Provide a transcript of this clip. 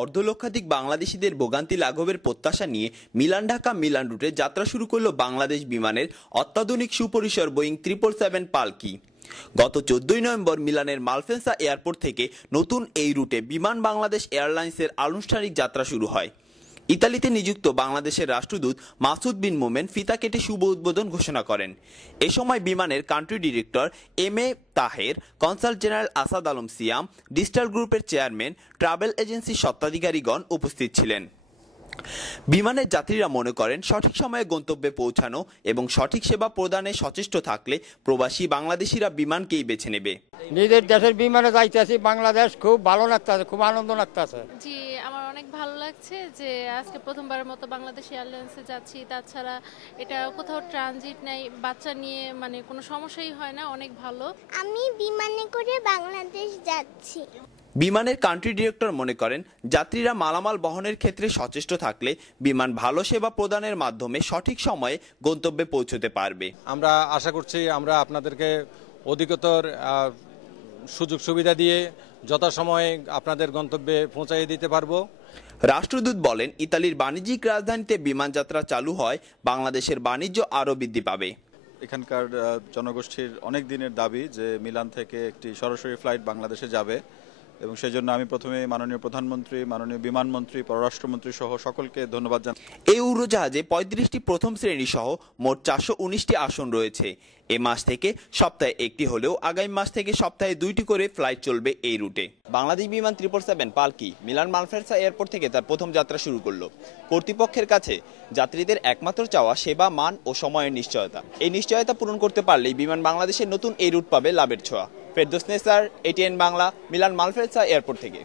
অর্ধলক্ষাধিক বাংলাদেশিদের ভোগান্তি লাঘবের প্রত্যাশা নিয়ে মিলান ঢাকা মিলান রুটে যাত্রা শুরু করল বাংলাদেশ বিমানের অত্যাধুনিক সুপরিসর বোয়িং 777 পালকি। গত 14 নভেম্বর মিলানের মালপেন্সা এয়ারপোর্ট থেকে নতুন এই রুটে বিমান বাংলাদেশ এয়ারলাইন্সের আনুষ্ঠানিক যাত্রা শুরু হয়। ইতালিতে নিযুক্ত বাংলাদেশের রাষ্ট্রদূত মাসুদ বিন মোমেন ফিতা কেটে শুভ উদ্বোধন ঘোষণা করেন। এ সময় বিমানের country director M A. Taher, consul general Asad Alam Siam, digital গ্রুপের চেয়ারম্যান, ট্রাভেল এজেন্সির স্বত্বাধিকারীগণ উপস্থিত ছিলেন। বিমানের যাত্রীরা মনে করেন সঠিক সময়ে গন্তব্যে পৌঁছানো এবং সঠিক সেবা প্রদানে সচেষ্ট থাকলে প্রবাসী বাংলাদেশিরা বিমানকেই বেছে নেবে। নিজের দেশের বিমানে যাইতেছি, বাংলাদেশ খুব ভালো লাগতেছে, খুব আনন্দ লাগতেছে। জি, আমার অনেক ভালো লাগছে যে আজকে প্রথমবারের মতো বাংলাদেশ এয়ারলাইন্সে যাচ্ছি। তাছাড়া এটা কোথাও ট্রানজিট নাই, বাচ্চা নিয়ে মানে কোনো সমস্যাই হয় না, অনেক ভালো। আমি বিমানে করে বাংলাদেশ যাচ্ছি। বিমানের কান্ট্রি ডিরেক্টর মনে করেন যাত্রীরা মালামাল বহনের ক্ষেত্রে সচেষ্ট থাকলে বিমান ভালো সেবা প্রদানের মাধ্যমে সঠিক সময়ে গন্তব্যে পৌঁছতে পারবে। আমরা আশা করছি আমরা আপনাদেরকে অধিকতর সুযোগ সুবিধা দিয়ে যথাসময়ে আপনাদের গন্তব্যে পৌঁছাইয়ে দিতে পারবো। রাষ্ট্রদূত বলেন ইতালির বাণিজ্যিক রাজধানীতে বিমান যাত্রা চালু হয় বাংলাদেশের বাণিজ্য আরও বৃদ্ধি পাবে। এখানকার জনগোষ্ঠীর অনেক দিনের দাবি যে মিলান থেকে একটি সরাসরি ফ্লাইট বাংলাদেশে যাবে এবং সেই জন্য আমি প্রথমে মাননীয় প্রধানমন্ত্রী, মাননীয় বিমানমন্ত্রী, পররাষ্ট্রমন্ত্রী সহ সকলকে ধন্যবাদ জানাই। এই উড়োজাহাজে 35টি প্রথম শ্রেণী সহ মোট 419টি আসন রয়েছে। এ মাস থেকে সপ্তাহে একটি হলেও আগামী মাস থেকে সপ্তাহে 2টি করে ফ্লাইট চলবে এই রুটে। বাংলাদেশ বিমান 777 পালকি মিলান মালপেন্সা এয়ারপোর্ট থেকে তার প্রথম যাত্রা শুরু করলো। কর্তৃপক্ষের কাছে যাত্রীদের একমাত্র চাওয়া সেবা, মান ও সময়ের নিশ্চয়তা। এই নিশ্চয়তা পূরণ করতে পারলেই বিমান বাংলাদেশের নতুন এই রুট পাবে লাভের ছোঁয়া। Ferdous Nesar, ATN Bangla, Milan Malpensa airport থেকে।